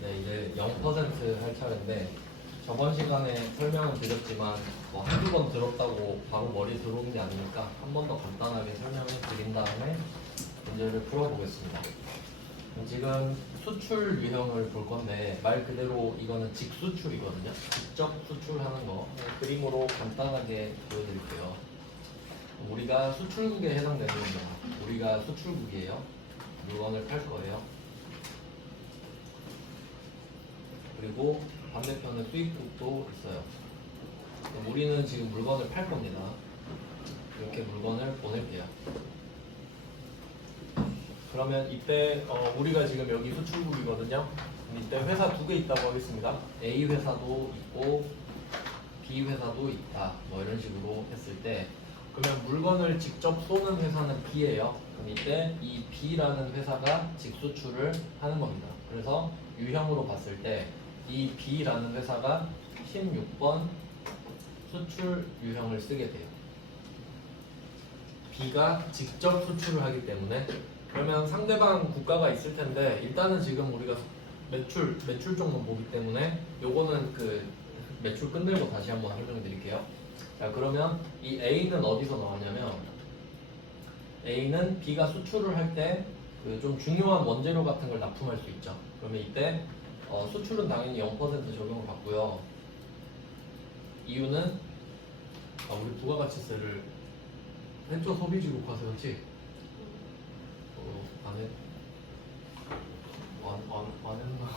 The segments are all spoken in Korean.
네, 이제 0%할 차례인데 저번 시간에 설명을 드렸지만 뭐 한두 번 들었다고 바로 머리 들어오는 게 아니니까 한 번 더 간단하게 설명을 드린 다음에 문제를 풀어보겠습니다. 지금 수출 유형을 볼 건데 말 그대로 이거는 직수출이거든요. 직접 수출하는 거 그림으로 간단하게 보여드릴게요. 우리가 수출국에 해당되는 겁니다. 우리가 수출국이에요. 물건을 팔 거예요. 그리고 반대편에 수입국도 있어요. 우리는 지금 물건을 팔 겁니다. 이렇게 물건을 보낼게요. 그러면 이때 우리가 지금 여기 수출국이거든요. 이때 회사 두 개 있다고 하겠습니다. A 회사도 있고 B 회사도 있다. 뭐 이런 식으로 했을 때 그러면 물건을 직접 쏘는 회사는 B예요. 그럼 이때 이 B라는 회사가 직수출을 하는 겁니다. 그래서 유형으로 봤을 때 이 B라는 회사가 16번 수출 유형을 쓰게 돼요. B가 직접 수출을 하기 때문에 그러면 상대방 국가가 있을 텐데 일단은 지금 우리가 매출 쪽만 보기 때문에 요거는 그 매출 끝내고 다시 한번 설명드릴게요. 자, 그러면 이 A는 어디서 나왔냐면 A는 B가 수출을 할 때 그 좀 중요한 원재료 같은 걸 납품할 수 있죠. 그러면 이때 수출은 당연히 0% 적용을 받고요. 이유는 우리 부가가치세를 했죠. 소비지국 과세였지? 안 해? 안 했나?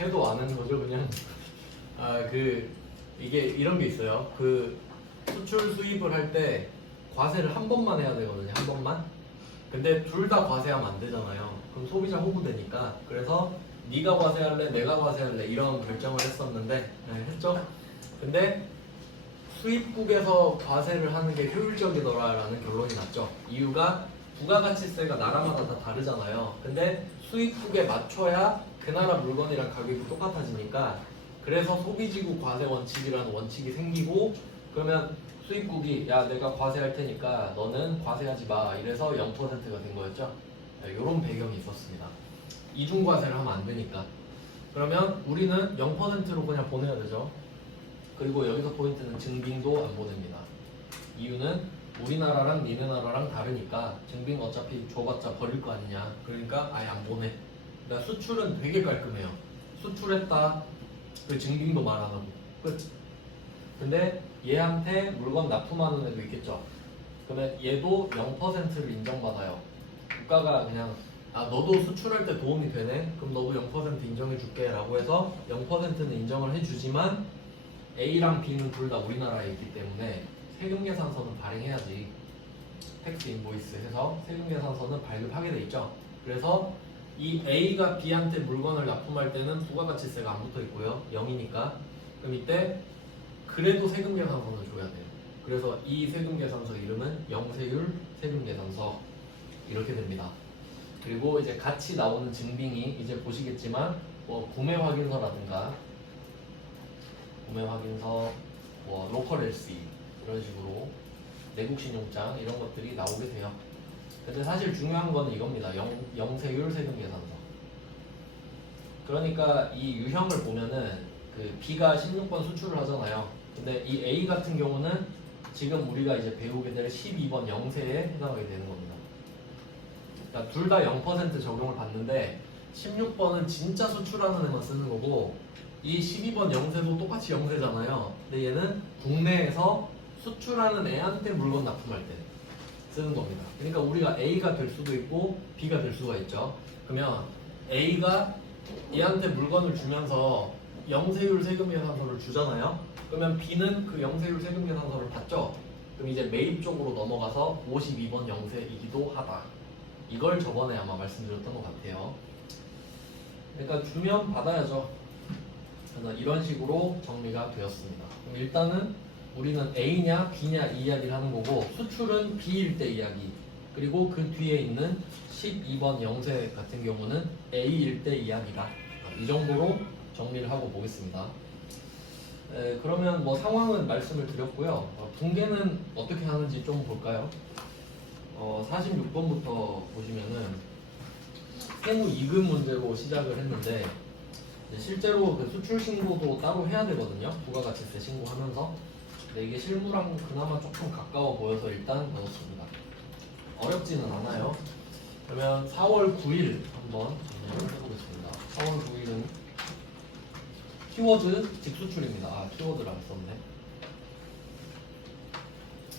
해도 안 하는 거죠 그냥. 이게 이런 게 있어요. 그 수출 수입을 할 때 과세를 한 번만 해야 되거든요. 한 번만. 근데 둘 다 과세하면 안 되잖아요. 그럼 소비자 호구되니까. 그래서 네가 과세할래, 내가 과세할래 이런 결정을 했었는데 했죠. 근데 수입국에서 과세를 하는 게 효율적이더라라는 결론이 났죠. 이유가 부가가치세가 나라마다 다 다르잖아요. 근데 수입국에 맞춰야 그 나라 물건이랑 가격이 똑같아지니까 그래서 소비지국 과세 원칙이라는 원칙이 생기고 그러면 수입국이 야 내가 과세할 테니까 너는 과세하지 마 이래서 0%가 된 거였죠. 이런 배경이 있었습니다. 이중과세를 하면 안 되니까. 그러면 우리는 0%로 그냥 보내야 되죠. 그리고 여기서 포인트는 증빙도 안 보냅니다. 이유는 우리나라랑 니네 나라랑 다르니까 증빙 어차피 줘봤자 버릴 거 아니냐. 그러니까 아예 안 보내. 그러니까 수출은 되게 깔끔해요. 수출했다. 그 증빙도 말 안 하고 끝. 근데 얘한테 물건 납품하는 애도 있겠죠. 그러면 얘도 0%를 인정받아요. 국가가 그냥 너도 수출할 때 도움이 되네? 그럼 너도 0% 인정해 줄게 라고 해서 0%는 인정을 해주지만 A랑 B는 둘 다 우리나라에 있기 때문에 세금계산서는 발행해야지. 텍스 인보이스 해서 세금계산서는 발급하게 돼 있죠. 그래서 이 A가 B한테 물건을 납품할 때는 부가가치세가 안 붙어 있고요. 0이니까. 그럼 이때 그래도 세금계산서는 줘야 돼요. 그래서 이 세금계산서 이름은 영세율 세금계산서 이렇게 됩니다. 그리고 이제 같이 나오는 증빙이 이제 보시겠지만 뭐 구매 확인서라든가 구매 확인서, 뭐 로컬 LC 이런 식으로 내국 신용장 이런 것들이 나오게 돼요. 근데 사실 중요한 거는 이겁니다. 영세율 세금계산서. 그러니까 이 유형을 보면은 그 B가 16번 수출을 하잖아요. 근데 이 A 같은 경우는 지금 우리가 이제 배우게 될 12번 영세에 해당하게 되는 겁니다. 그러니까 둘 다 0% 적용을 받는데 16번은 진짜 수출하는 애만 쓰는 거고 이 12번 영세도 똑같이 영세잖아요. 근데 얘는 국내에서 수출하는 애한테 물건 납품할 때 쓰는 겁니다. 그러니까 우리가 A가 될 수도 있고 B가 될 수가 있죠. 그러면 A가 얘한테 물건을 주면서 영세율 세금계산서를 주잖아요. 그러면 B는 그 영세율 세금계산서를 받죠. 그럼 이제 매입 쪽으로 넘어가서 52번 영세이기도 하다. 이걸 저번에 아마 말씀드렸던 것 같아요. 그러니까 주면 받아야죠. 그래서 이런 식으로 정리가 되었습니다. 그럼 일단은 우리는 A냐 B냐 이 이야기를 하는 거고 수출은 B일 때 이야기 그리고 그 뒤에 있는 12번 영세 같은 경우는 A일 때 이야기다. 이 정도로 정리를 하고 보겠습니다. 그러면 뭐 상황은 말씀을 드렸고요. 붕괴는 어떻게 하는지 좀 볼까요? 46번부터 보시면은 세무 이금 문제로 시작을 했는데 실제로 그 수출 신고도 따로 해야 되거든요. 부가가치세 신고하면서. 근데 이게 실무랑 그나마 조금 가까워 보여서 일단 넣었습니다. 어렵지는 않아요. 그러면 4월 9일 한번 진행을 해보겠습니다. 4월 9일은 키워드 직수출입니다. 아, 키워드를 안 썼네.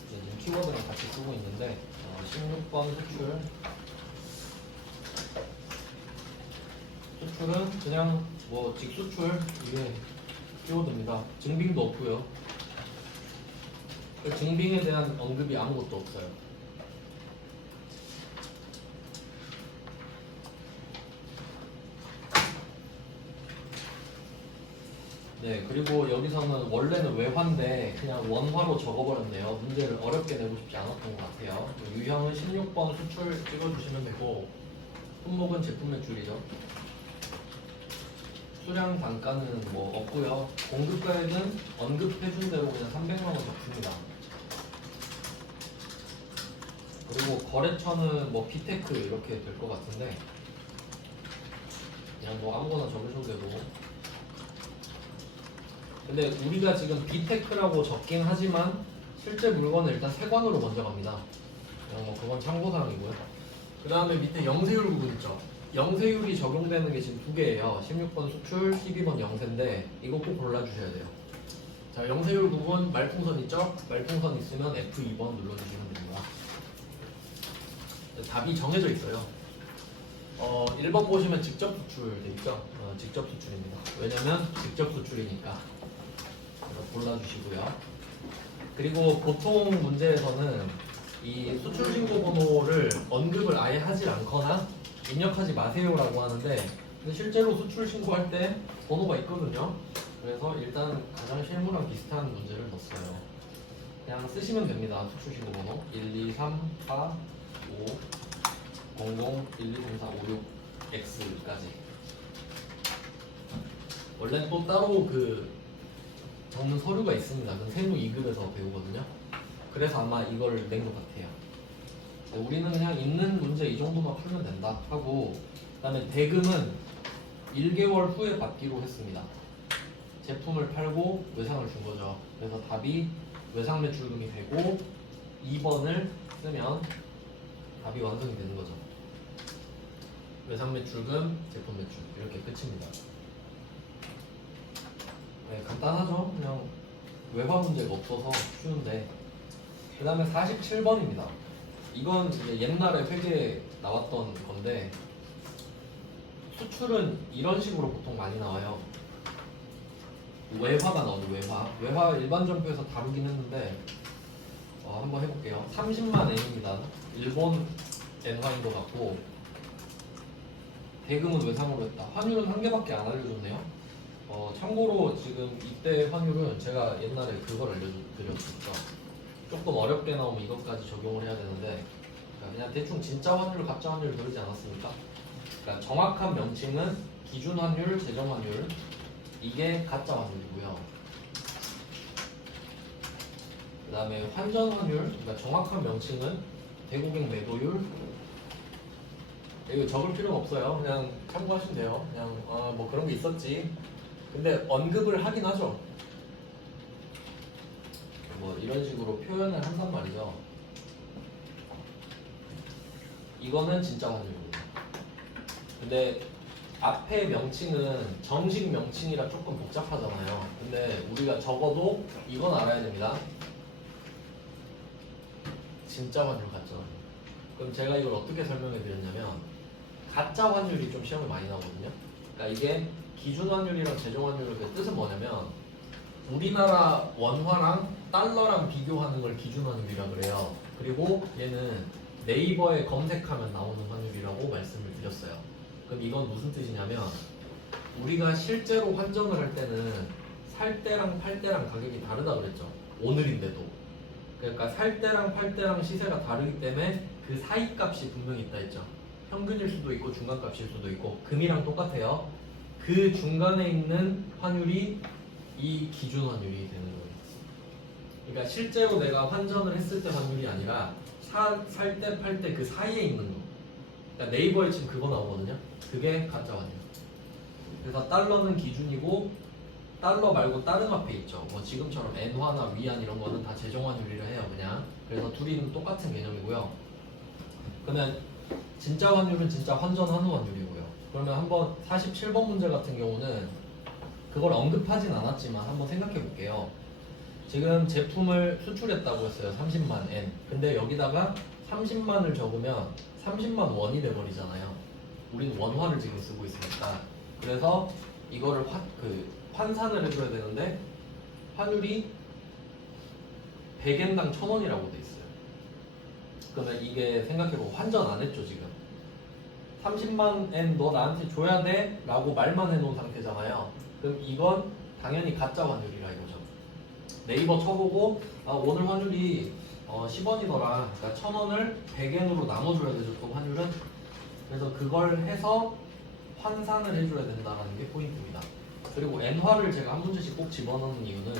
지금 키워드랑 같이 쓰고 있는데 16번 수출. 수출은 그냥 뭐 직수출 이게 키워드입니다. 증빙도 없고요. 그 증빙에 대한 언급이 아무것도 없어요. 네, 그리고 여기서는 원래는 외화인데 그냥 원화로 적어버렸네요. 문제를 어렵게 내고 싶지 않았던 것 같아요. 유형은 16번 수출 찍어주시면 되고, 품목은 제품 매출이죠. 수량 단가는 뭐 없고요. 공급가액은 언급해준 대로 그냥 300만 원 적습니다. 그리고 거래처는 뭐 비테크 이렇게 될 것 같은데 그냥 뭐 아무거나 적으셔도 되고. 근데 우리가 지금 비테크라고 적긴 하지만 실제 물건은 일단 세관으로 먼저 갑니다. 그냥 뭐 그건 참고사항이고요. 그 다음에 밑에 영세율 부분 있죠. 영세율이 적용되는 게 지금 두 개예요. 16번 수출, 12번 영세인데 이거 꼭 골라주셔야 돼요. 자, 영세율 부분 말풍선 있죠? 말풍선 있으면 F2번 눌러주시면 됩니다. 답이 정해져 있어요. 1번 보시면 직접 수출 돼 있죠? 직접 수출입니다. 왜냐면 직접 수출이니까. 골라주시고요. 그리고 보통 문제에서는 이 수출신고 번호를 언급을 아예 하지 않거나 입력하지 마세요라고 하는데 근데 실제로 수출신고할 때 번호가 있거든요. 그래서 일단 가장 실무랑 비슷한 문제를 넣었어요. 그냥 쓰시면 됩니다. 수출신고 번호 1, 2, 3, 4, 5, 00, 1, 2, 3, 4, 5, 6, X까지. 원래는 또 따로 그 적는 서류가 있습니다. 그건 세무 2급에서 배우거든요. 그래서 아마 이걸 낸 것 같아요. 우리는 그냥 있는 문제 이 정도만 풀면 된다 하고, 그 다음에 대금은 1개월 후에 받기로 했습니다. 제품을 팔고 외상을 준 거죠. 그래서 답이 외상 매출금이 되고 2번을 쓰면 답이 완성이 되는 거죠. 외상 매출금, 제품 매출 이렇게 끝입니다. 네, 간단하죠. 그냥 외화 문제가 없어서 쉬운데. 그 다음에 47번입니다. 이건 이제 옛날에 회계에 나왔던 건데 수출은 이런 식으로 보통 많이 나와요. 외화가 나오죠. 외화 일반 점표에서 다루긴 했는데 한번 해볼게요. 30만 엔입니다. 일본 엔화인 것 같고 대금은 외상으로 했다. 환율은 한 개밖에 안 알려줬네요. 참고로 지금 이때 환율은 제가 옛날에 그걸 알려드렸었죠. 조금 어렵게 나오면 이것까지 적용을 해야 되는데 그냥 대충 진짜 환율, 가짜 환율 그러지 않았습니까? 그러니까 정확한 명칭은 기준 환율, 제정 환율 이게 가짜 환율이고요. 그 다음에 환전 환율, 그러니까 정확한 명칭은 대고객 매도율. 이거 적을 필요는 없어요. 그냥 참고하시면 돼요. 그냥 뭐 그런 게 있었지. 근데 언급을 하긴 하죠. 뭐 이런 식으로 표현을 한단 말이죠. 이거는 진짜 환율입니다. 근데 앞에 명칭은 정식 명칭이라 조금 복잡하잖아요. 근데 우리가 적어도 이건 알아야 됩니다. 진짜 환율, 가짜 환율. 그럼 제가 이걸 어떻게 설명해 드렸냐면 가짜 환율이 좀 시험에 많이 나오거든요. 그러니까 이게 기준 환율이랑 제정 환율의 그 뜻은 뭐냐면 우리나라 원화랑 달러랑 비교하는 걸 기준 환율이라 그래요. 그리고 얘는 네이버에 검색하면 나오는 환율이라고 말씀을 드렸어요. 그럼 이건 무슨 뜻이냐면 우리가 실제로 환전을 할 때는 살 때랑 팔 때랑 가격이 다르다 그랬죠. 오늘인데도. 그러니까 살 때랑 팔 때랑 시세가 다르기 때문에 그 사이 값이 분명히 있다 했죠. 평균일 수도 있고 중간 값일 수도 있고 금이랑 똑같아요. 그 중간에 있는 환율이 이 기준 환율이 되는 거예요. 그러니까 실제로 내가 환전을 했을 때 환율이 아니라 살 때 팔 때 그 사이에 있는 거. 그러니까 네이버에 지금 그거 나오거든요. 그게 가짜 환율. 그래서 달러는 기준이고 달러 말고 다른 화폐 있죠. 뭐 지금처럼 엔화나 위안 이런 거는 다 재정환율이라 해요, 그냥. 그래서 둘이 똑같은 개념이고요. 그러면 진짜 환율은 진짜 환전 환후 환율이고요. 그러면 한번 47번 문제 같은 경우는 그걸 언급하진 않았지만 한번 생각해 볼게요. 지금 제품을 수출했다고 했어요. 30만 엔. 근데 여기다가 30만을 적으면 30만 원이 돼버리잖아요. 우리는 원화를 지금 쓰고 있으니까. 그래서 이거를 환산을 해줘야 되는데 환율이 100엔당 1000원이라고 돼 있어요. 그러면 이게 생각해보고 환전 안 했죠 지금. 30만 엔 너 나한테 줘야 돼 라고 말만 해놓은 상태잖아요. 그럼 이건 당연히 가짜 환율이라 이거죠. 네이버 쳐보고 오늘 환율이 10원이더라. 그러니까 1000원을 100엔으로 나눠줘야 되죠 또 환율은. 그래서 그걸 해서 환산을 해줘야 된다는 게 포인트입니다. 그리고 엔화를 제가 한 문제씩 꼭 집어넣는 이유는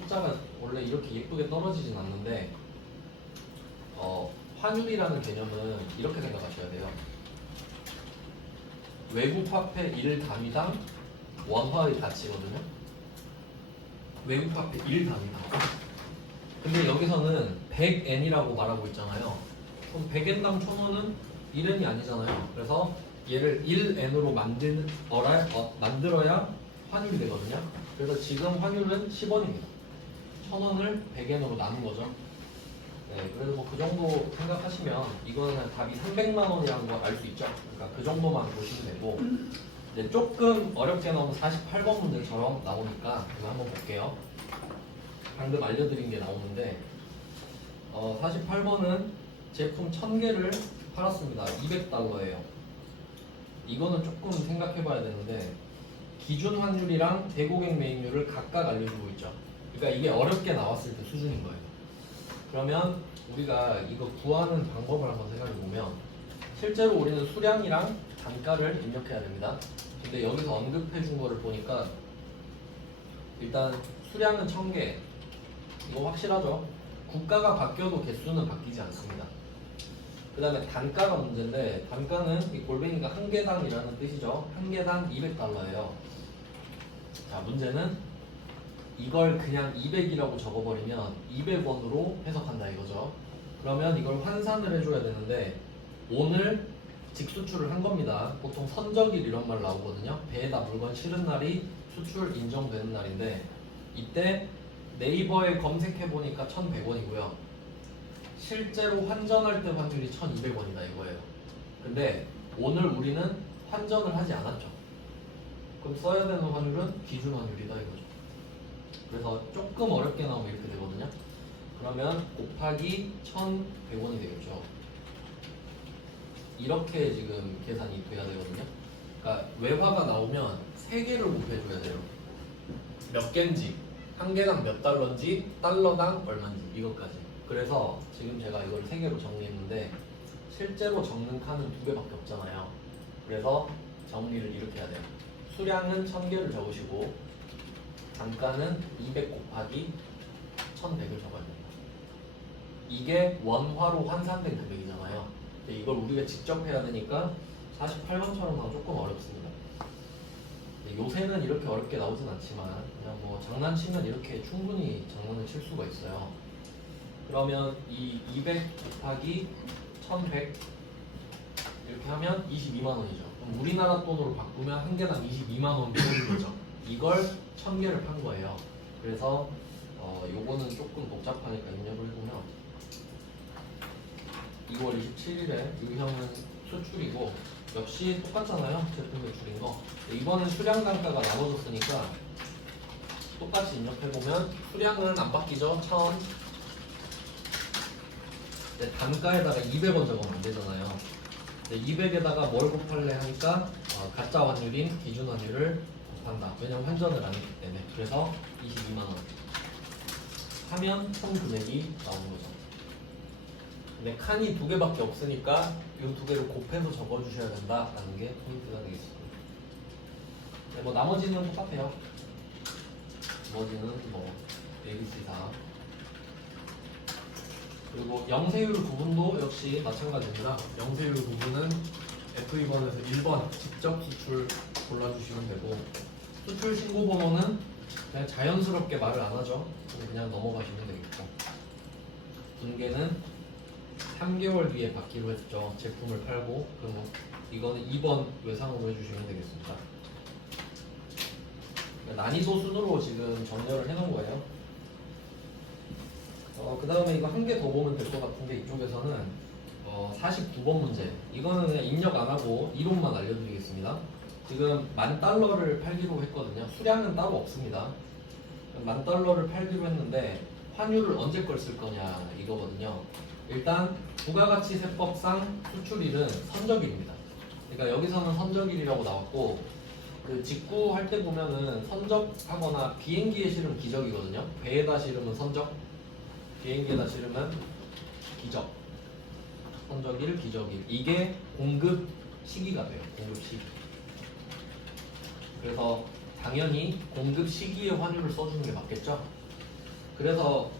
숫자가 원래 이렇게 예쁘게 떨어지진 않는데 환율이라는 개념은 이렇게 생각하셔야 돼요. 외국 화폐 1단위당 원화의 가치거든요. 외국 화폐 1단위당. 근데 여기서는 100엔이라고 말하고 있잖아요. 그럼 100엔당 1000원은 1엔이 아니잖아요. 그래서 얘를 1엔으로 만들어야 환율이 되거든요. 그래서 지금 환율은 10원입니다. 1000원을 100엔으로 나눈 거죠. 네, 그래서 뭐 그 정도 생각하시면 이거는 답이 300만 원이라는 거 알 수 있죠. 그러니까 그 정도만 보시면 되고, 이제 조금 어렵게 나오는 48번 문제처럼 나오니까 이거 한번 볼게요. 방금 알려드린 게 나오는데 48번은 제품 1000개를 팔았습니다. 200달러예요. 이거는 조금 생각해 봐야 되는데 기준 환율이랑 대고객 매입률을 각각 알려주고 있죠. 그러니까 이게 어렵게 나왔을 때 수준인 거예요. 그러면 우리가 이거 구하는 방법을 한번 생각해 보면 실제로 우리는 수량이랑 단가를 입력해야 됩니다. 근데 여기서 언급해 준 거를 보니까 일단 수량은 1000개. 이거 확실하죠? 국가가 바뀌어도 개수는 바뀌지 않습니다. 그 다음에 단가가 문제인데 단가는 이 골뱅이가 한 개당이라는 뜻이죠. 한 개당 200달러예요. 자, 문제는 이걸 그냥 200이라고 적어버리면 200원으로 해석한다 이거죠. 그러면 이걸 환산을 해줘야 되는데 오늘 직수출을 한 겁니다. 보통 선적일 이런 말 나오거든요. 배에다 물건 실은 날이 수출 인정되는 날인데 이때 네이버에 검색해보니까 1100원이고요. 실제로 환전할 때 환율이 1200원이다 이거예요. 근데 오늘 우리는 환전을 하지 않았죠. 그럼 써야 되는 환율은 기준 환율이다 이거죠. 그래서 조금 어렵게 나오면 이렇게 되거든요. 그러면 곱하기 1100원이 되겠죠. 이렇게 지금 계산이 돼야 되거든요. 그러니까 외화가 나오면 3개를 곱해줘야 돼요. 몇 개인지, 한 개당 몇 달러인지, 달러당 얼마인지 이것까지. 그래서 지금 제가 이걸 3개로 정리했는데 실제로 적는 칸은 2개밖에 없잖아요. 그래서 정리를 이렇게 해야 돼요. 수량은 1000개를 적으시고 단가는 200 곱하기 1100을 적어야 됩니다. 이게 원화로 환산된 금액이잖아요. 근데 이걸 우리가 직접 해야 되니까 48번처럼 나오면 조금 어렵습니다. 요새는 이렇게 어렵게 나오진 않지만 그냥 뭐 장난치면 이렇게 충분히 장난을 칠 수가 있어요. 그러면 이 200 곱하기 1100 이렇게 하면 22만 원이죠. 그럼 우리나라 돈으로 바꾸면 한 개당 22만 원 되는 거죠. 이걸 1000개를 판 거예요. 그래서 요거는 조금 복잡하니까 입력을 해보면 2월 27일에 유형은 수출이고 역시 똑같잖아요. 제품 매출인 거. 이번엔 수량 단가가 나눠졌으니까 똑같이 입력해보면 수량은 안 바뀌죠. 1000. 단가에다가 200원 적으면 안 되잖아요. 200에다가 뭘 곱할래 하니까 가짜 환율인 기준 환율을 곱한다. 왜냐면 환전을 안 했기 때문에. 그래서 22만 원 하면 총 금액이 나오는 거죠. 근데 칸이 2개밖에 없으니까 이 2개를 곱해서 적어주셔야 된다라는 게 포인트가 되겠습니다. 네, 뭐 나머지는 똑같아요. 나머지는 뭐 ABC다. 그리고 영세율 부분도 역시 마찬가지입니다. 영세율 부분은 F2번에서 1번 직접 수출 골라주시면 되고, 수출 신고 번호는 그냥 자연스럽게 말을 안 하죠. 그냥 넘어가시면 되겠고, 분계는 3개월 뒤에 받기로 했죠. 제품을 팔고. 그럼 이거는 2번 외상으로 해주시면 되겠습니다. 난이도 순으로 지금 정렬을 해놓은 거예요. 그 다음에 이거 한 개 더 보면 될 것 같은데, 이쪽에서는 49번 문제. 이거는 그냥 입력 안 하고 이론만 알려드리겠습니다. 지금 $10,000를 팔기로 했거든요. 수량은 따로 없습니다. $10,000를 팔기로 했는데 환율을 언제 걸 쓸 거냐 이거거든요. 일단 부가가치세법상 수출일은 선적일입니다. 그러니까 여기서는 선적일이라고 나왔고, 그 직구할 때 보면은 선적하거나 비행기에 실으면 기적이거든요. 배에다 실으면 선적, 비행기에다 실으면 기적. 선적일, 기적일. 이게 공급 시기가 돼요. 공급 시기. 그래서 당연히 공급 시기에 환율을 써주는 게 맞겠죠. 그래서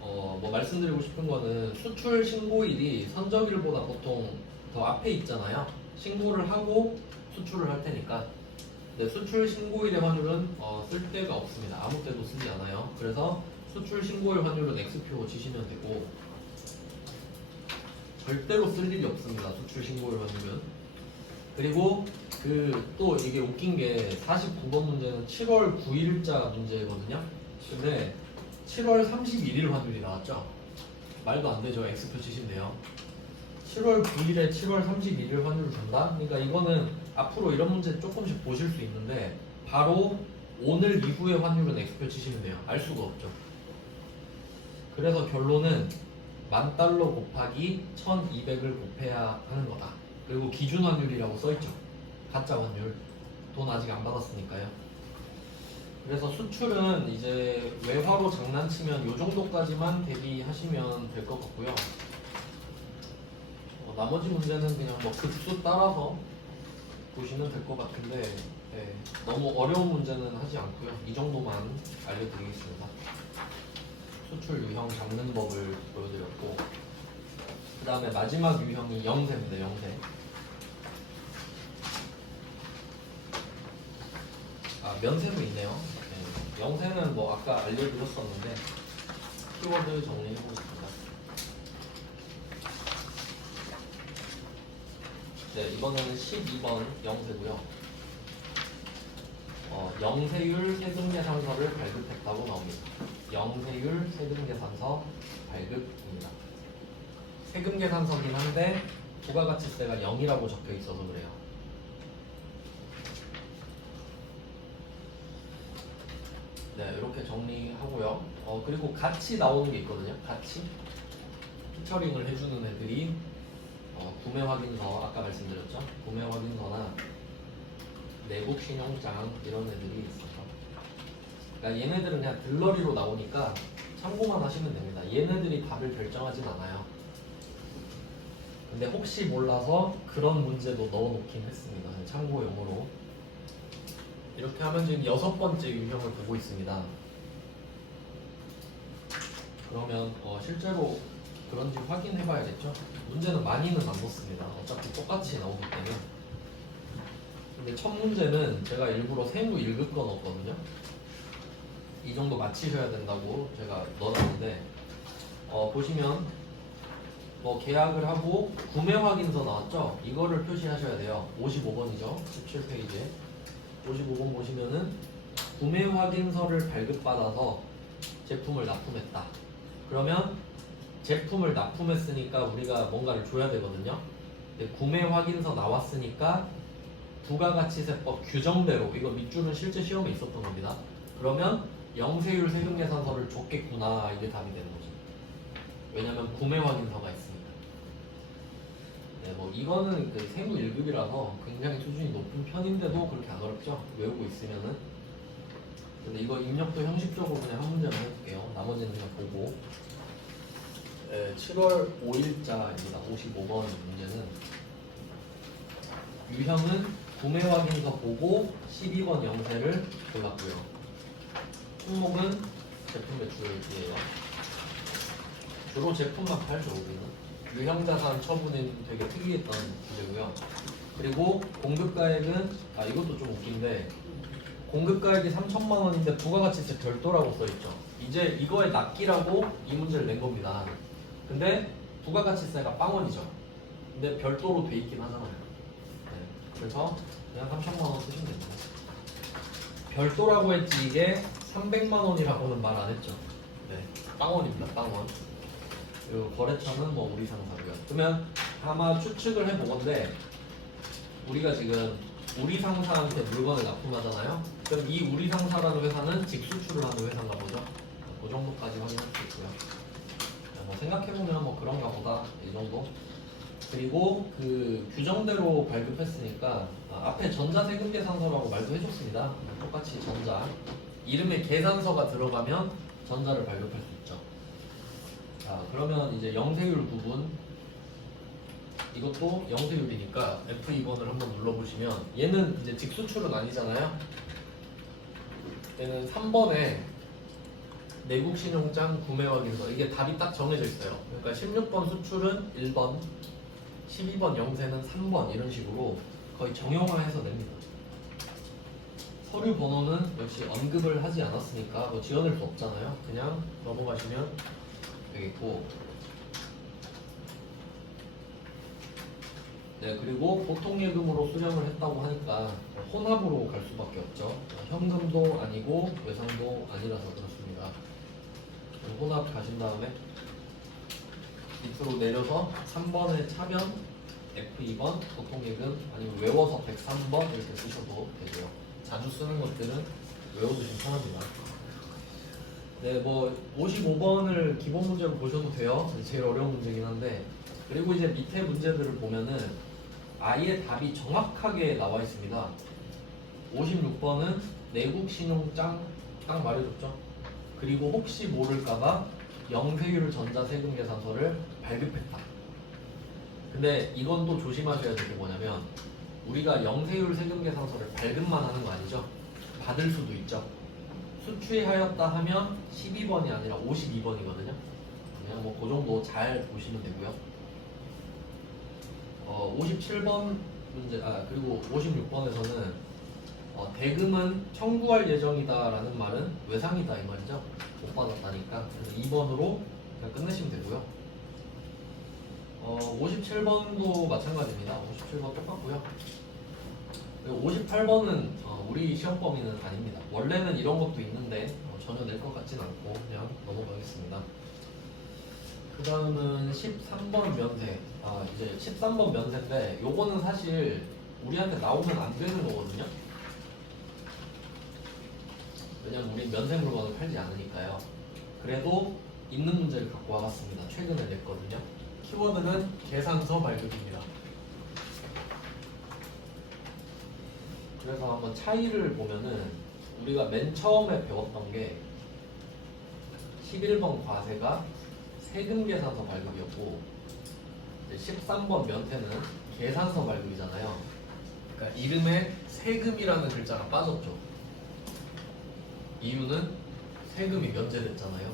뭐 말씀드리고 싶은 거는 수출 신고일이 선적일보다 보통 더 앞에 있잖아요. 신고를 하고 수출을 할 테니까. 근데 수출 신고일의 환율은 쓸 데가 없습니다. 아무 때도 쓰지 않아요. 그래서 수출 신고일 환율은 X표 치시면 되고, 절대로 쓸 일이 없습니다. 수출 신고일 환율은. 그리고 또 이게 웃긴 게 49번 문제는 7월 9일자 문제거든요. 근데 7월 31일 환율이 나왔죠. 말도 안 되죠. X표 치신데요. 7월 9일에 7월 31일 환율을 준다? 그러니까 이거는 앞으로 이런 문제 조금씩 보실 수 있는데 바로 오늘 이후의 환율은 X표 치시면 돼요. 알 수가 없죠. 그래서 결론은 $10,000 곱하기 1,200을 곱해야 하는 거다. 그리고 기준 환율이라고 써있죠. 가짜 환율. 돈 아직 안 받았으니까요. 그래서 수출은 이제 외화로 장난치면 이 정도까지만 대비하시면 될 것 같고요. 나머지 문제는 그냥 뭐 급수 따라서 보시면 될 것 같은데, 네, 너무 어려운 문제는 하지 않고요. 이 정도만 알려드리겠습니다. 수출 유형 잡는 법을 보여드렸고, 그 다음에 마지막 유형이 영세입니다. 영세. 면세도 있네요. 네, 영세는 뭐 아까 알려드렸었는데 키워드 정리해보겠습니다. 네, 이번에는 12번 영세고요. 영세율 세금계산서를 발급했다고 나옵니다. 영세율 세금계산서 발급입니다. 세금계산서긴 한데 부가가치세가 0이라고 적혀 있어서 그래요. 네, 이렇게 정리하고요. 그리고 같이 나오는 게 있거든요. 같이 피처링을 해주는 애들이 구매 확인서, 아까 말씀드렸죠. 구매 확인서나 내국 신용장 이런 애들이 있어요. 그러니까 얘네들은 그냥 들러리로 나오니까 참고만 하시면 됩니다. 얘네들이 답을 결정하진 않아요. 근데 혹시 몰라서 그런 문제도 넣어놓긴 했습니다. 참고용으로. 이렇게 하면 지금 6번째 유형을 보고 있습니다. 그러면 실제로 그런지 확인해 봐야겠죠. 문제는 많이는 안 넣습니다. 어차피 똑같이 나오기 때문에. 근데 첫 문제는 제가 일부러 세무 1급 거 넣었거든요. 이 정도 맞히셔야 된다고 제가 넣었는데, 보시면 뭐 계약을 하고 구매 확인서 나왔죠. 이거를 표시하셔야 돼요. 55번이죠. 17페이지에 55번 보시면은 구매 확인서를 발급받아서 제품을 납품했다. 그러면 제품을 납품했으니까 우리가 뭔가를 줘야 되거든요. 근데 구매 확인서 나왔으니까 부가가치세법 규정대로, 이거 밑줄은 실제 시험에 있었던 겁니다. 그러면 영세율 세금계산서를 줬겠구나, 이게 답이 되는 거죠. 왜냐면 구매 확인서가 있으니까. 네, 뭐 이거는 그 세무 1급이라서 굉장히 수준이 높은 편인데도 그렇게 안 어렵죠. 외우고 있으면은. 근데 이거 입력도 형식적으로 그냥 한 문제만 해볼게요. 나머지는 그냥 보고. 7월 5일자입니다. 55번 문제는 유형은 구매 확인서 보고 12번 영세를 골랐고요. 품목은 제품 매출이에요. 주로 제품만 팔죠. 우리는 유형자산 처분은 되게 특이했던 주제고요. 그리고 공급가액은 이것도 좀 웃긴데 공급가액이 3천만 원인데 부가가치세 별도라고 써있죠. 이제 이거에 납기라고 이 문제를 낸 겁니다. 근데 부가가치세가 빵원이죠. 근데 별도로 돼 있긴 하잖아요. 네. 그래서 그냥 3천만 원 쓰시면 됩니다. 별도라고 했지 이게 300만 원이라고는 말 안 했죠. 네, 빵원입니다. 빵원. 그리고 거래처는 뭐 우리 상사고요. 그러면 아마 추측을 해보건데 우리가 지금 우리 상사한테 물건을 납품하잖아요. 그럼 이 우리 상사라는 회사는 직수출을 하는 회사인가 보죠. 그 정도까지 확인할 수 있고요. 뭐 생각해보면 뭐 그런가 보다 이 정도. 그리고 그 규정대로 발급했으니까 앞에 전자세금계산서라고 말도 해줬습니다. 똑같이 전자 이름에 계산서가 들어가면 전자를 발급할 수 있죠. 자 그러면 이제 영세율 부분 이것도 영세율이니까 F2번을 한번 눌러보시면 얘는 이제 직수출은 아니잖아요. 얘는 3번에 내국신용장 구매확인서 이게 답이 딱 정해져 있어요. 그러니까 16번 수출은 1번 12번 영세는 3번 이런 식으로 거의 정형화해서 냅니다. 서류 번호는 역시 언급을 하지 않았으니까 뭐 지어낼 수 없잖아요. 그냥 넘어가시면 되겠고 네 그리고 보통예금으로 수령을 했다고 하니까 혼합으로 갈 수밖에 없죠. 현금도 아니고 외상도 아니라서 그렇습니다. 혼합 가신 다음에 밑으로 내려서 3번의 차변 F2번 보통예금 아니면 외워서 103번 이렇게 쓰셔도 되고요. 자주 쓰는 것들은 외워두시면 편합니다. 네, 뭐 55번을 기본 문제로 보셔도 돼요. 제일 어려운 문제긴 한데 그리고 이제 밑에 문제들을 보면은 아예 답이 정확하게 나와 있습니다. 56번은 내국신용장 딱 말해줬죠. 그리고 혹시 모를까봐 영세율 전자세금계산서를 발급했다. 근데 이건 또 조심하셔야 될 게 뭐냐면 우리가 영세율 세금계산서를 발급만 하는 거 아니죠? 받을 수도 있죠. 수취하였다 하면 12번이 아니라 52번이거든요. 그냥 뭐 그 정도 잘 보시면 되고요. 57번 문제 그리고 56번에서는 대금은 청구할 예정이다라는 말은 외상이다 이 말이죠. 못 받았다니까. 그래서 2번으로 그냥 끝내시면 되고요. 57번도 마찬가지입니다. 57번 똑같고요. 58번은 우리 시험 범위는 아닙니다. 원래는 이런 것도 있는데 전혀 낼 것 같진 않고 그냥 넘어가겠습니다. 그 다음은 13번 면세. 이제 13번 면세인데 요거는 사실 우리한테 나오면 안 되는 거거든요. 왜냐면 우리 면세 물건을 팔지 않으니까요. 그래도 있는 문제를 갖고 와봤습니다. 최근에 냈거든요. 키워드는 계산서 발급입니다. 그래서 한번 차이를 보면은 우리가 맨 처음에 배웠던 게 11번 과세가 세금계산서 발급이었고 13번 면태는 계산서 발급이잖아요. 그러니까 이름에 세금이라는 글자가 빠졌죠. 이유는 세금이 면제됐잖아요.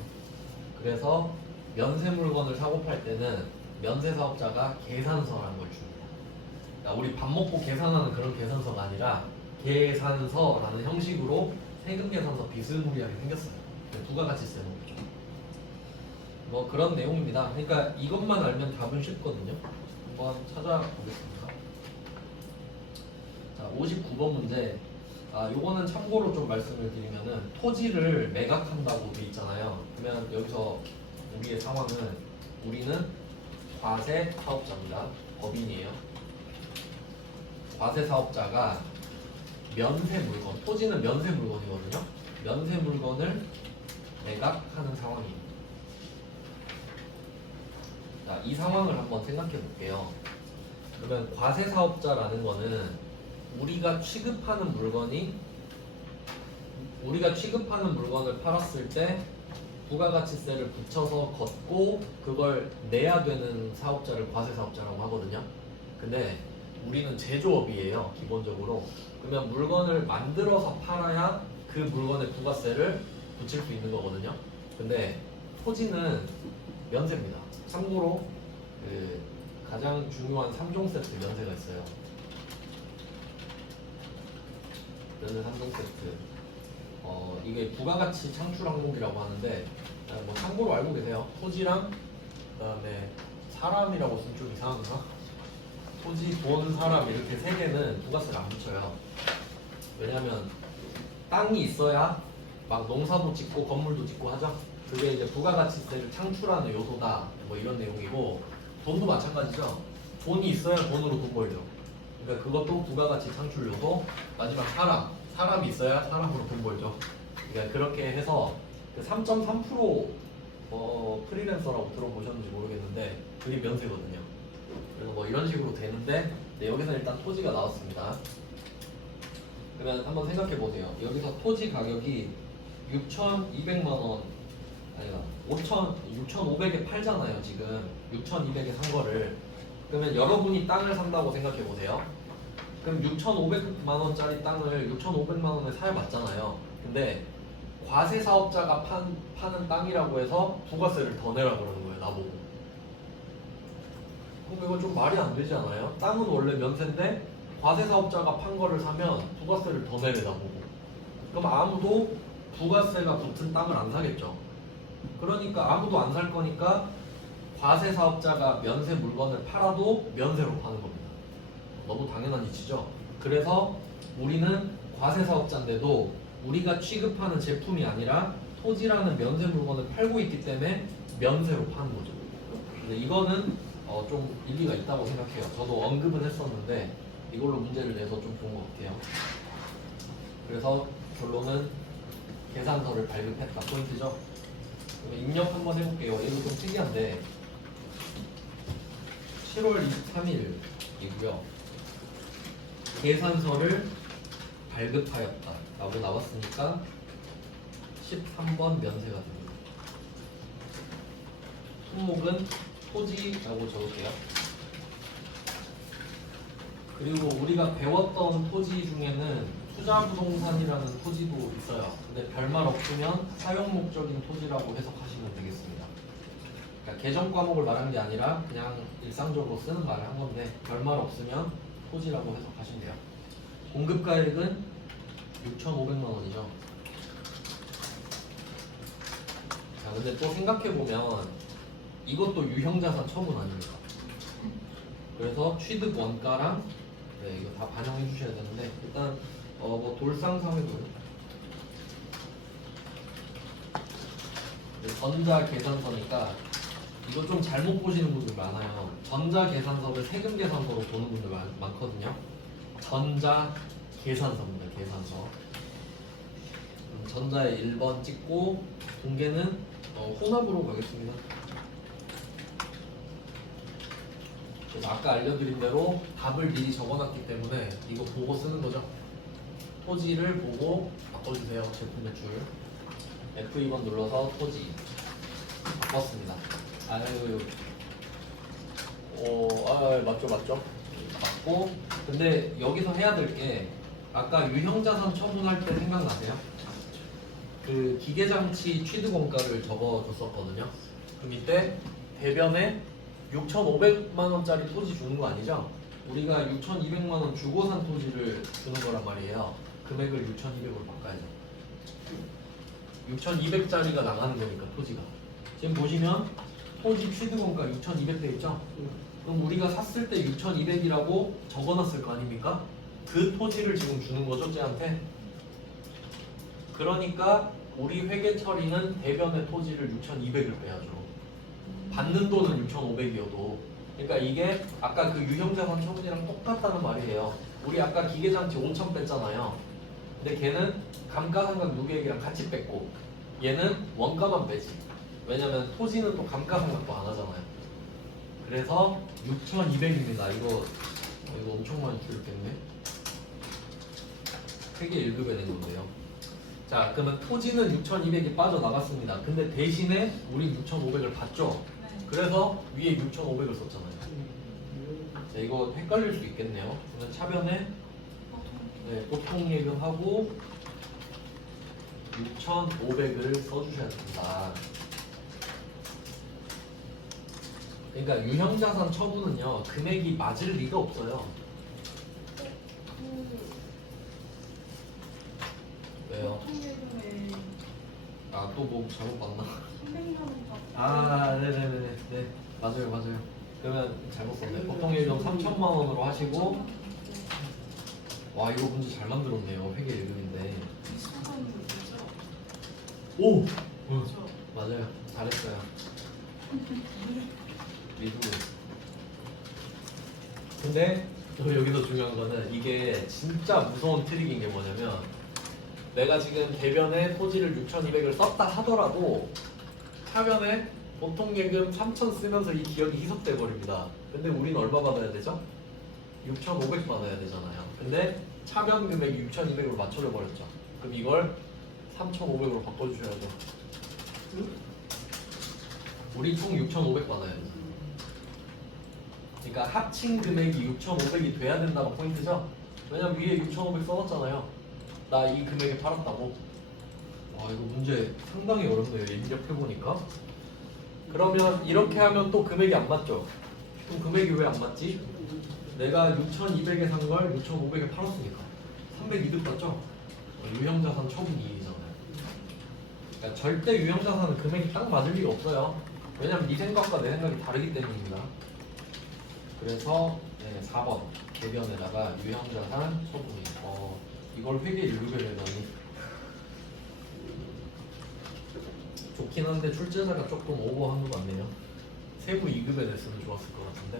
그래서 면세 물건을 사고 팔 때는 면세 사업자가 계산서라는 걸 줍니다. 그러니까 우리 밥 먹고 계산하는 그런 계산서가 아니라 계산서라는 형식으로 세금 계산서 비스무리하게 생겼어요. 부가가치세는 없죠. 뭐 그런 내용입니다. 그러니까 이것만 알면 답은 쉽거든요. 한번 찾아보겠습니다. 자, 59번 문제. 요거는 참고로 좀 말씀을 드리면은 토지를 매각한다고 돼 있잖아요. 그러면 여기서 우리의 상황은 우리는 과세 사업자입니다. 법인이에요. 과세 사업자가 면세 물건, 토지는 면세 물건이거든요. 면세 물건을 매각하는 상황입니다. 자, 이 상황을 한번 생각해 볼게요. 그러면 과세 사업자라는 거는 우리가 취급하는 물건을 팔았을 때 부가가치세를 붙여서 걷고 그걸 내야 되는 사업자를 과세 사업자라고 하거든요. 근데 우리는 제조업이에요, 기본적으로. 그러면 물건을 만들어서 팔아야 그 물건의 부가세를 붙일 수 있는 거거든요. 근데 토지는 면세입니다. 참고로 그 가장 중요한 3종 세트 면세가 있어요. 면세 3종 세트. 이게 부가가치 창출 항목이라고 하는데 뭐 참고로 알고 계세요. 토지랑 그다음에 사람이라고 쓰면 좀 이상한가? 토지, 돈, 사람 이렇게 세 개는 부가세를 안 붙여요. 왜냐면 땅이 있어야 막 농사도 짓고 건물도 짓고 하죠. 그게 이제 부가가치세를 창출하는 요소다. 뭐 이런 내용이고 돈도 마찬가지죠. 돈이 있어야 돈으로 돈 벌죠. 그러니까 그것도 부가가치 창출 요소. 마지막 사람이 있어야 사람으로 돈 벌죠. 그러니까 그렇게 해서 그 3.3% 프리랜서라고 들어보셨는지 모르겠는데 그게 면세거든요. 그래서 뭐 이런 식으로 되는데 네, 여기서 일단 토지가 나왔습니다. 그러면 한번 생각해 보세요. 여기서 토지 가격이 6,200만 원 아니다 6,500에 팔잖아요. 지금 6,200에 산 거를. 그러면 여러분이 땅을 산다고 생각해 보세요. 그럼 6,500만 원짜리 땅을 6,500만 원에 사야 맞잖아요. 근데 과세 사업자가 파는 땅이라고 해서 부가세를 더 내라 그러는 거예요. 나보고. 그럼 이거 좀 말이 안 되지 않아요? 땅은 원래 면세인데 과세 사업자가 판 거를 사면 부가세를 더 내래 나보고. 그럼 아무도 부가세가 붙은 땅을 안 사겠죠. 그러니까 아무도 안 살 거니까 과세 사업자가 면세 물건을 팔아도 면세로 파는 겁니다. 너무 당연한 이치죠. 그래서 우리는 과세 사업자인데도 우리가 취급하는 제품이 아니라 토지라는 면세 물건을 팔고 있기 때문에 면세로 파는 거죠. 근데 이거는 좀 일리가 있다고 생각해요. 저도 언급은 했었는데 이걸로 문제를 내서 좀 좋은 것 같아요. 그래서 결론은 계산서를 발급했다. 포인트죠. 그럼 입력 한번 해볼게요. 이거 좀 특이한데 7월 23일이고요. 계산서를 발급하였다 라고 나왔으니까 13번 면세가 됩니다. 품목은 토지라고 적을게요. 그리고 우리가 배웠던 토지 중에는 투자부동산이라는 토지도 있어요. 근데 별말 없으면 사용 목적인 토지라고 해석하시면 되겠습니다. 그러니까 개정 과목을 말한 게 아니라 그냥 일상적으로 쓰는 말을 한 건데 별말 없으면 토지라고 해석하시면 돼요. 공급가액은 6,500만 원이죠. 자, 근데 또 생각해보면 이것도 유형자산 처분 아닙니까? 그래서 취득 원가랑 네, 이거 다 반영해 주셔야 되는데 일단 뭐 돌상사회도 전자 계산서니까 이거 좀 잘못 보시는 분들 많아요. 전자 계산서를 세금 계산서로 보는 분들 많거든요. 전자 계산서입니다. 계산서. 전자에 1번 찍고 공개는 혼합으로 가겠습니다. 그래서 아까 알려드린 대로 답을 미리 적어놨기 때문에 이거 보고 쓰는 거죠. 토지를 보고 바꿔주세요. 제품 매출 F2번 눌러서 토지 바꿨습니다. 아유, 맞죠. 맞고 근데 여기서 해야 될 게 아까 유형자산 처분할 때 생각나세요? 그 기계장치 취득원가를 적어줬었거든요. 그럼 이때 대변에 6,500만 원짜리 토지 주는 거 아니죠? 우리가 6,200만 원 주고 산 토지를 주는 거란 말이에요. 금액을 6,200으로 바꿔야죠. 6,200짜리가 나가는 거니까 토지가. 지금 보시면 토지 취득원가 6,200 돼 있죠? 그럼 우리가 샀을 때 6,200이라고 적어놨을 거 아닙니까? 그 토지를 지금 주는 거죠, 쟤한테. 그러니까 우리 회계 처리는 대변의 토지를 6,200을 빼야죠. 받는 돈은 6,500이어도. 그러니까 이게 아까 그 유형자산 처분이랑 똑같다는 말이에요. 우리 아까 기계장치 5,000 뺐잖아요. 근데 걔는 감가상각 누계액이랑 같이 뺐고 얘는 원가만 빼지. 왜냐면 토지는 또 감가상각도 안 하잖아요. 그래서 6,200입니다. 이거 엄청 많이 줄였겠네. 회계 1급에 낸 건데요. 자, 그러면 토지는 6,200이 빠져나갔습니다. 근데 대신에 우리 6,500을 받죠? 네. 그래서 위에 6,500을 썼잖아요. 자, 이거 헷갈릴 수 있겠네요. 그러면 차변에 보통 예금하고 6,500을 써주셔야 됩니다. 그러니까 유형자산 처분은요, 금액이 맞을 리가 없어요. 또 뭐 잘못 봤나? 선생님하고 아, 네네네. 네, 맞아요, 맞아요. 그러면 잘못 썼네. 보통 일정 3천만 원으로 하시고, 와, 이거 문제 잘 만들었네요. 회계 1급인데. 사과는 뭐죠? 오! 그렇죠. 맞아요. 잘했어요. 리듬. 근데 또 여기서 중요한 거는 이게 진짜 무서운 트릭인 게 뭐냐면 내가 지금 대변에 토지를 6,200을 썼다 하더라도 차변에 보통 예금 3,000 쓰면서 이 기억이 희석돼 버립니다. 근데 우린 얼마 받아야 되죠? 6,500 받아야 되잖아요. 근데 차변 금액이 6,200으로 맞춰져 버렸죠. 그럼 이걸 3,500으로 바꿔주셔야죠. 우리 총 6,500 받아야 돼. 그러니까 합친 금액이 6,500이 돼야 된다가 포인트죠? 왜냐면 위에 6,500 써놨잖아요. 나 이 금액에 팔았다고. 와, 이거 문제 상당히 어렵네요. 입력해보니까. 그러면 이렇게 하면 또 금액이 안 맞죠? 그럼 금액이 왜 안 맞지? 내가 6,200에 산 걸 6,500에 팔았으니까 302득 받죠? 유형자산 처분 이익이잖아요. 그러니까 절대 유형자산은 금액이 딱 맞을 리가 없어요. 왜냐면 네 생각과 내 생각이 다르기 때문입니다. 그래서 네, 4번 대변에다가 유형자산 처분이 이걸 회계 1급에 내다니 좋긴 한데 출제자가 조금 오버한 것 같네요. 세부 2급에 냈으면 좋았을 것 같은데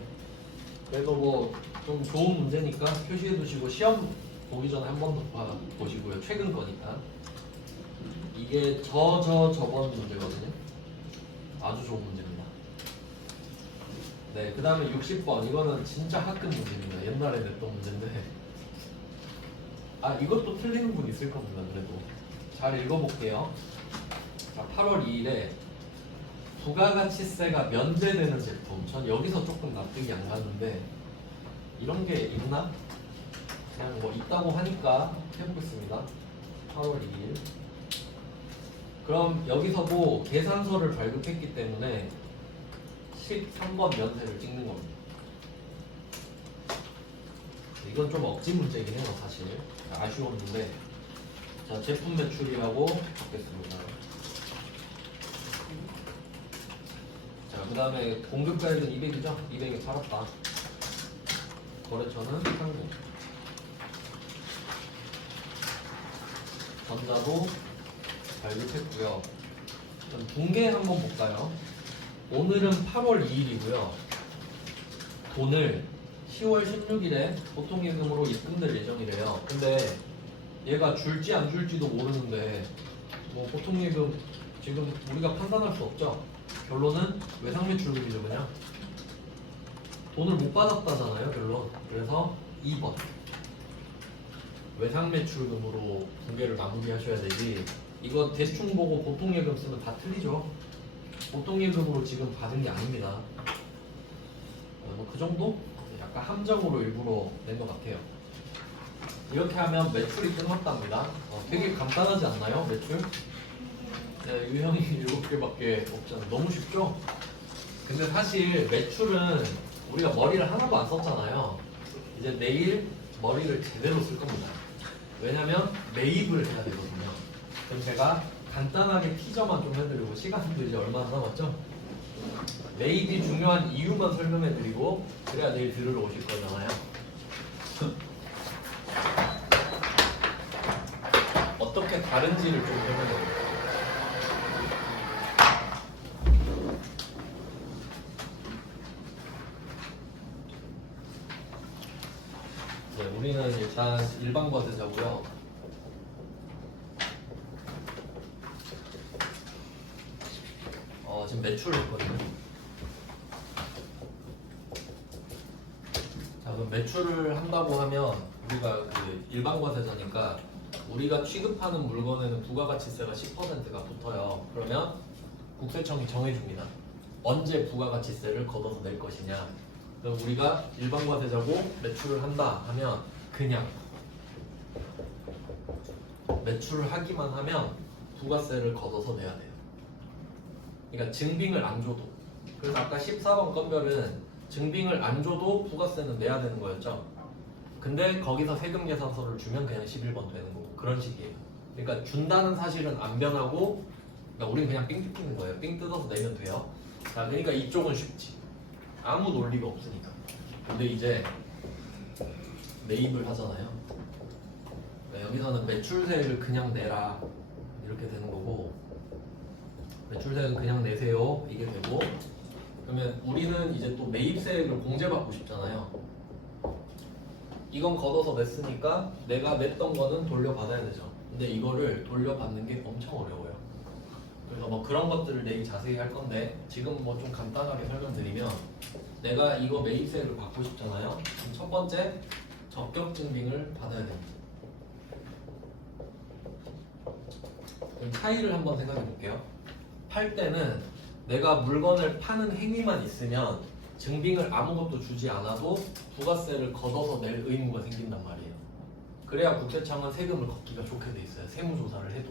그래도 뭐 좀 좋은 문제니까 표시해 두시고 시험 보기 전에 한 번 더 보시고요. 최근 거니까 이게 저번 문제거든요. 아주 좋은 문제입니다. 네, 그 다음에 60번 이거는 진짜 학급 문제입니다. 옛날에 냈던 문제인데 이것도 틀리는 분 있을 겁니다. 그래도 잘 읽어볼게요. 자, 8월 2일에 부가가치세가 면제되는 제품. 전 여기서 조금 납득이 안 가는데 이런 게 있나? 그냥 뭐 있다고 하니까 해보겠습니다. 8월 2일. 그럼 여기서 뭐 계산서를 발급했기 때문에 13번 면세를 찍는 겁니다. 이건 좀 억지 문제긴 해요, 사실. 아쉬웠는데. 자, 제품 매출이라고 적겠습니다. 자, 그 다음에 공급가액은 200이죠? 200에 팔았다. 거래처는 한국. 전자도 발급했고요. 그럼 분계 한번 볼까요? 오늘은 8월 2일이고요. 돈을 10월 16일에 보통예금으로 입금될 예정이래요. 근데 얘가 줄지 안 줄지도 모르는데 뭐 보통예금 지금 우리가 판단할 수 없죠. 결론은 외상매출금이죠. 그냥 돈을 못 받았다잖아요. 결론. 그래서 2번 외상매출금으로 분계를 마무리하셔야 되지. 이거 대충 보고 보통예금 쓰면 다 틀리죠. 보통예금으로 지금 받은 게 아닙니다. 뭐 그 정도? 약간 함정으로 일부러 낸 것 같아요. 이렇게 하면 매출이 끝났답니다. 되게 간단하지 않나요? 매출? 네, 유형이 7개밖에 없잖아요. 너무 쉽죠? 근데 사실 매출은 우리가 머리를 하나도 안 썼잖아요. 이제 내일 머리를 제대로 쓸 겁니다. 왜냐면 매입을 해야 되거든요. 그럼 제가 간단하게 티저만 좀 해드리고 시간도 이제 얼마 안 남았죠? 매입이 중요한 이유만 설명해드리고 그래야 내일 들으러 오실 거잖아요. 어떻게 다른지를 좀 설명해드릴게요. 네, 우리는 일단 일반 과세자고요. 지금 매출을 했거든요. 자, 그럼 매출을 한다고 하면 우리가 그 일반 과세자니까 우리가 취급하는 물건에는 부가가치세가 10%가 붙어요. 그러면 국세청이 정해줍니다. 언제 부가가치세를 걷어서 낼 것이냐. 그럼 우리가 일반 과세자고 매출을 한다 하면 그냥 매출을 하기만 하면 부가세를 걷어서 내야 돼요. 그러니까 증빙을 안 줘도. 그래서 아까 14번 건별은 증빙을 안 줘도 부가세는 내야 되는 거였죠. 근데 거기서 세금 계산서를 주면 그냥 11번 되는 거고 그런 식이에요. 그러니까 준다는 사실은 안 변하고 그러니까 우린 그냥 삥 뜯기는 거예요. 삥 뜯어서 내면 돼요. 자, 그러니까 이쪽은 쉽지. 아무 논리가 없으니까. 근데 이제 매입을 하잖아요. 그러니까 여기서는 매출세를 그냥 내라 이렇게 되는 거고, 매출세는 그냥 내세요 이게 되고, 그러면 우리는 이제 또 매입세액을 공제받고 싶잖아요. 이건 걷어서 냈으니까 내가 냈던 거는 돌려받아야 되죠. 근데 이거를 돌려받는 게 엄청 어려워요. 그래서 뭐 그런 것들을 내일 자세히 할 건데 지금 뭐 좀 간단하게 설명드리면, 내가 이거 매입세액을 받고 싶잖아요. 그럼 첫 번째 적격 증빙을 받아야 됩니다. 그럼 차이를 한번 생각해 볼게요. 팔 때는 내가 물건을 파는 행위만 있으면 증빙을 아무것도 주지 않아도 부가세를 걷어서 낼 의무가 생긴단 말이에요. 그래야 국세청은 세금을 걷기가 좋게 돼 있어요. 세무조사를 해도.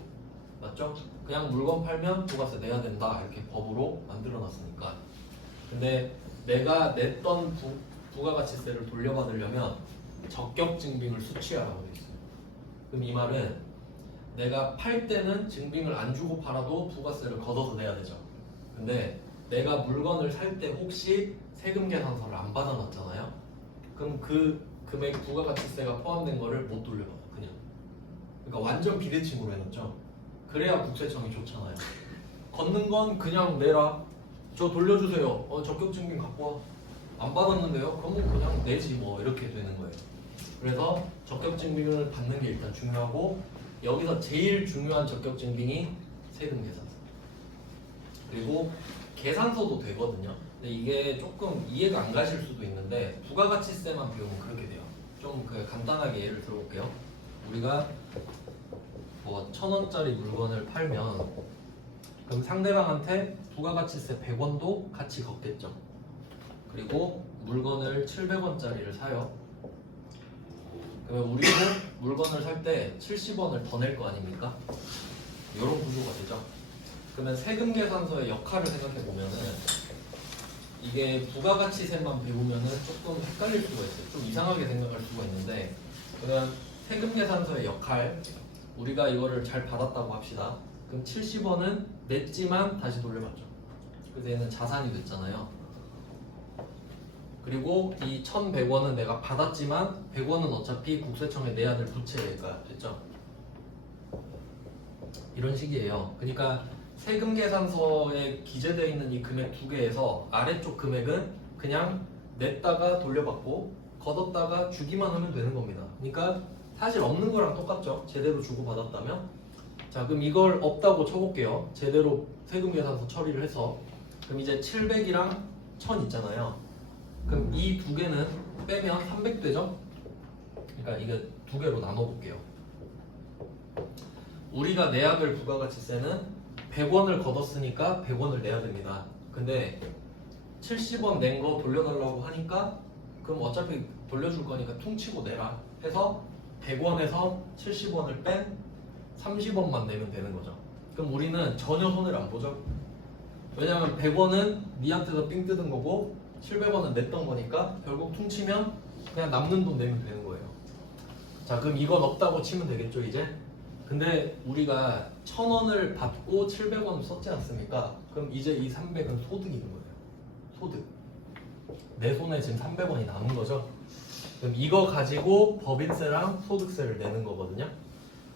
맞죠? 그냥 물건 팔면 부가세 내야 된다 이렇게 법으로 만들어 놨으니까. 근데 내가 냈던 부가가치세를 돌려받으려면 적격 증빙을 수취하라고 돼 있어요. 그럼 이 말은 내가 팔 때는 증빙을 안 주고 팔아도 부가세를 걷어서 내야 되죠. 근데 내가 물건을 살 때 혹시 세금 계산서를 안 받아놨잖아요. 그럼 그 금액 부가가치세가 포함된 거를 못 돌려받아 그냥. 그러니까 완전 비대칭으로 해놨죠. 그래야 국세청이 좋잖아요. 걷는 건 그냥 내라. 저 돌려주세요. 적격 증빙 갖고 와. 안 받았는데요? 그럼 뭐 그냥 내지 뭐 이렇게 되는 거예요. 그래서 적격 증빙을 받는 게 일단 중요하고, 여기서 제일 중요한 적격 증빙이 세금 계산서. 그리고 계산서도 되거든요. 근데 이게 조금 이해가 안 가실 수도 있는데 부가가치세만 배우면 그렇게 돼요. 좀 간단하게 예를 들어볼게요. 우리가 뭐 1,000원짜리 물건을 팔면 그럼 상대방한테 부가가치세 100원도 같이 걷겠죠. 그리고 물건을 700원짜리를 사요. 그러면 우리도 물건을 살 때 70원을 더 낼 거 아닙니까? 이런 구조가 되죠. 그러면 세금 계산서의 역할을 생각해 보면은, 이게 부가가치세만 배우면은 조금 헷갈릴 수가 있어요. 좀 이상하게 생각할 수가 있는데, 그러면 세금 계산서의 역할, 우리가 이거를 잘 받았다고 합시다. 그럼 70원은 냈지만 다시 돌려받죠. 그래서 얘는 자산이 됐잖아요. 그리고 이 1,100원은 내가 받았지만 100원은 어차피 국세청에 내야 될 부채가 됐죠. 이런 식이에요. 그러니까 세금 계산서에 기재되어 있는 이 금액 두 개에서 아래쪽 금액은 그냥 냈다가 돌려받고 걷었다가 주기만 하면 되는 겁니다. 그러니까 사실 없는 거랑 똑같죠. 제대로 주고 받았다면. 자, 그럼 이걸 없다고 쳐볼게요. 제대로 세금 계산서 처리를 해서. 그럼 이제 700이랑 1000 있잖아요. 그럼 이 두 개는 빼면 300 되죠? 그러니까 이게 두 개로 나눠볼게요. 우리가 내야 될 부가가치세는 100원을 걷었으니까 100원을 내야 됩니다. 근데 70원 낸 거 돌려달라고 하니까 그럼 어차피 돌려줄 거니까 퉁치고 내라 해서 100원에서 70원을 뺀 30원만 내면 되는 거죠. 그럼 우리는 전혀 손해를 안 보죠. 왜냐면 100원은 니한테서 삥 뜯은 거고 700원은 냈던 거니까 결국 퉁치면 그냥 남는 돈 내면 되는 거예요. 자, 그럼 이건 없다고 치면 되겠죠 이제? 근데 우리가 1,000원을 받고 700원을 썼지 않습니까? 그럼 이제 이 300은 소득인 거예요. 소득. 내 손에 지금 300원이 남은 거죠. 그럼 이거 가지고 법인세랑 소득세를 내는 거거든요.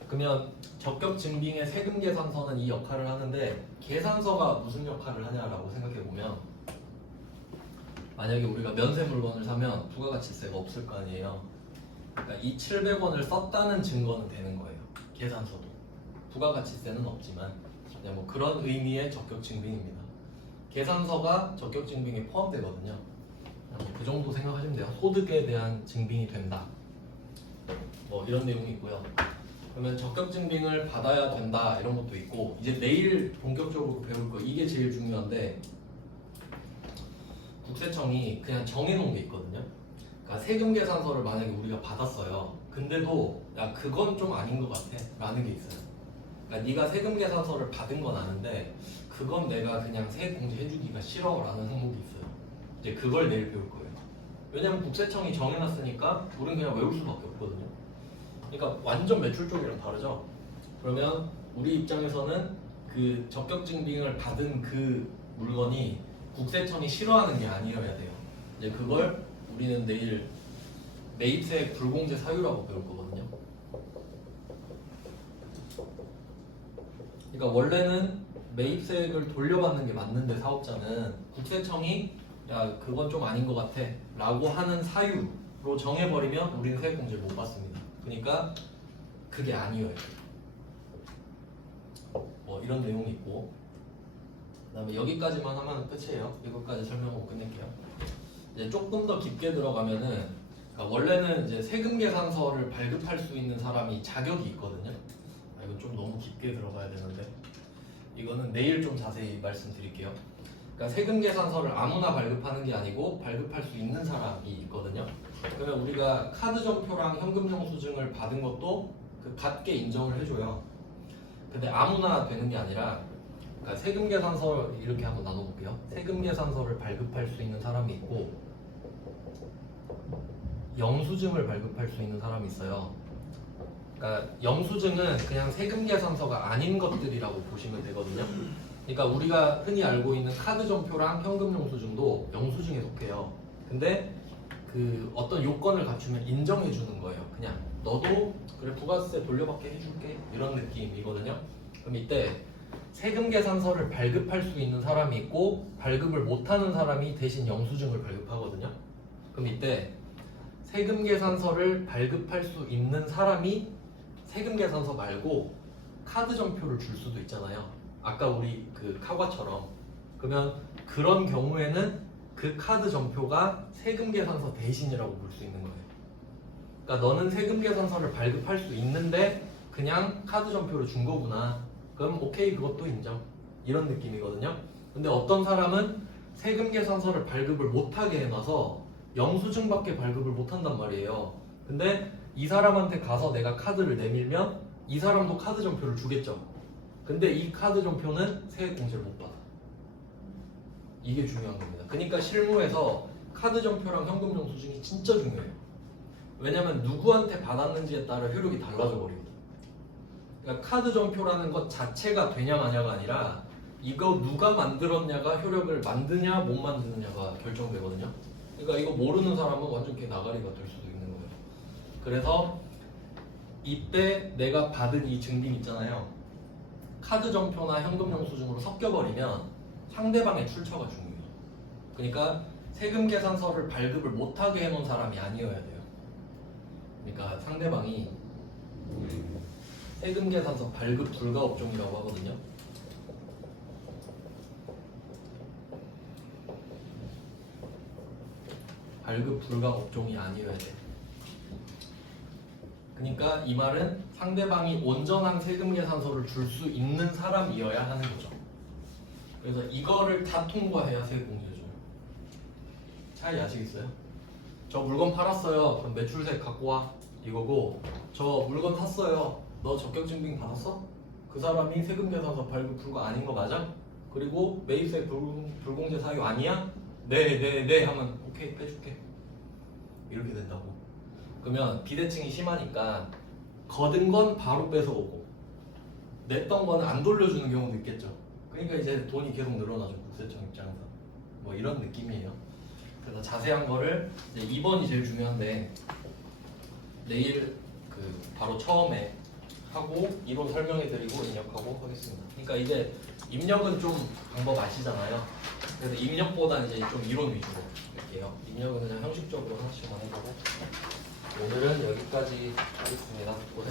그러면 적격 증빙의 세금 계산서는 이 역할을 하는데, 계산서가 무슨 역할을 하냐라고 생각해 보면, 만약에 우리가 면세 물건을 사면 부가가치세가 없을 거 아니에요. 그러니까 이 700원을 썼다는 증거는 되는 거예요. 계산서도. 부가가치세는 없지만 그냥 뭐 그런 의미의 적격 증빙입니다. 계산서가 적격 증빙에 포함되거든요. 그 정도 생각하시면 돼요. 소득에 대한 증빙이 된다. 뭐 이런 내용이 있고요. 그러면 적격 증빙을 받아야 된다 이런 것도 있고, 이제 내일 본격적으로 배울 거 이게 제일 중요한데, 국세청이 그냥 정해놓은 게 있거든요. 그러니까 세금 계산서를 만약에 우리가 받았어요. 근데도 야 그건 좀 아닌 것 같아 라는 게 있어요. 그러니까 네가 세금 계산서를 받은 건 아는데 그건 내가 그냥 세액 공제 해주기가 싫어 라는 항목이 있어요. 이제 그걸 내일 배울 거예요. 왜냐면 국세청이 정해놨으니까 우린 그냥 외울 수밖에 없거든요. 그러니까 완전 매출 쪽이랑 다르죠. 그러면 우리 입장에서는 그 그 적격증빙을 받은 그 물건이 국세청이 싫어하는 게 아니어야 돼요. 이제 그걸 우리는 내일 매입세액 불공제 사유라고 배울 거거든요. 그러니까 원래는 매입세액을 돌려받는 게 맞는데 사업자는 국세청이 야 그건 좀 아닌 것 같아 라고 하는 사유로 정해버리면 우리는 세액공제를 못 받습니다. 그러니까 그게 아니어야 돼요. 뭐 이런 내용이 있고 그다음에 여기까지만 하면 끝이에요. 이것까지 설명하고 끝낼게요. 이제 조금 더 깊게 들어가면은 그러니까 원래는 이제 세금 계산서를 발급할 수 있는 사람이 자격이 있거든요. 이거 좀 너무 깊게 들어가야 되는데 이거는 내일 좀 자세히 말씀드릴게요. 그러니까 세금 계산서를 아무나 발급하는 게 아니고 발급할 수 있는 사람이 있거든요. 그러면 우리가 카드 전표랑 현금 영수증을 받은 것도 그 같게 인정을 해줘요. 근데 아무나 되는 게 아니라 그러니까 세금 계산서 이렇게 한번 나눠볼게요. 세금 계산서를 발급할 수 있는 사람이 있고 영수증을 발급할 수 있는 사람이 있어요. 그러니까 영수증은 그냥 세금 계산서가 아닌 것들이라고 보시면 되거든요. 그러니까 우리가 흔히 알고 있는 카드 전표랑 현금 영수증도 영수증에 속해요. 근데 그 어떤 요건을 갖추면 인정해 주는 거예요. 그냥 너도 그래 부가세 돌려받게 해줄게 이런 느낌이거든요. 그럼 이때 세금 계산서를 발급할 수 있는 사람이 있고 발급을 못하는 사람이 대신 영수증을 발급하거든요. 그럼 이때 세금 계산서를 발급할 수 있는 사람이 세금 계산서 말고 카드 전표를 줄 수도 있잖아요. 아까 우리 그 카과처럼. 그러면 그런 경우에는 그 카드 전표가 세금 계산서 대신이라고 볼 수 있는 거예요. 그러니까 너는 세금 계산서를 발급할 수 있는데 그냥 카드 전표를 준 거구나. 그럼 오케이 그것도 인정. 이런 느낌이거든요. 근데 어떤 사람은 세금 계산서를 발급을 못하게 해놔서 영수증밖에 발급을 못한단 말이에요. 근데 이 사람한테 가서 내가 카드를 내밀면 이 사람도 카드 전표를 주겠죠. 근데 이 카드 전표는 세액공제를 못 받아. 이게 중요한 겁니다. 그러니까 실무에서 카드 전표랑 현금 영수증이 진짜 중요해요. 왜냐면 누구한테 받았는지에 따라 효력이 달라져 버립니다. 그러니까 카드 전표라는 것 자체가 되냐 마냐가 아니라 이거 누가 만들었냐가 효력을 만드냐 못 만드느냐가 결정되거든요. 그러니까 이거 모르는 사람은 완전 개 나가리가 될 수도 있는 거예요. 그래서 이때 내가 받은 이 증빙 있잖아요. 카드 전표나 현금 영수증으로 섞여버리면 상대방의 출처가 중요해요. 그러니까 세금 계산서를 발급을 못하게 해놓은 사람이 아니어야 돼요. 그러니까 상대방이 세금 계산서 발급 불가 업종이라고 하거든요. 발급 불가 업종이 아니어야 돼. 그러니까 이 말은 상대방이 온전한 세금 계산서를 줄 수 있는 사람이어야 하는 거죠. 그래서 이거를 다 통과해야 세금공제죠. 차이 아시겠어요? 저 물건 팔았어요. 그럼 매출세 갖고 와. 이거고 저 물건 탔어요. 너 적격증빙 받았어? 그 사람이 세금 계산서 발급 불가 아닌 거 맞아? 그리고 매입세 불공제 사유 아니야? 네 하면 오케이 빼줄게. 이렇게 된다고. 그러면 비대칭이 심하니까 거둔 건 바로 뺏어오고 냈던 거는 안 돌려주는 경우도 있겠죠. 그러니까 이제 돈이 계속 늘어나죠. 국세청 입장에서. 뭐 이런 느낌이에요. 그래서 자세한 거를 이제 2번이 제일 중요한데 내일 그 바로 처음에 하고 이론 설명해 드리고 입력하고 하겠습니다. 그러니까 이제 입력은 좀 방법 아시잖아요. 그래서 입력보다 이제 좀 이론 위주로 할게요. 입력은 그냥 형식적으로 하나씩만 해보고 오늘은 여기까지 하겠습니다. 고생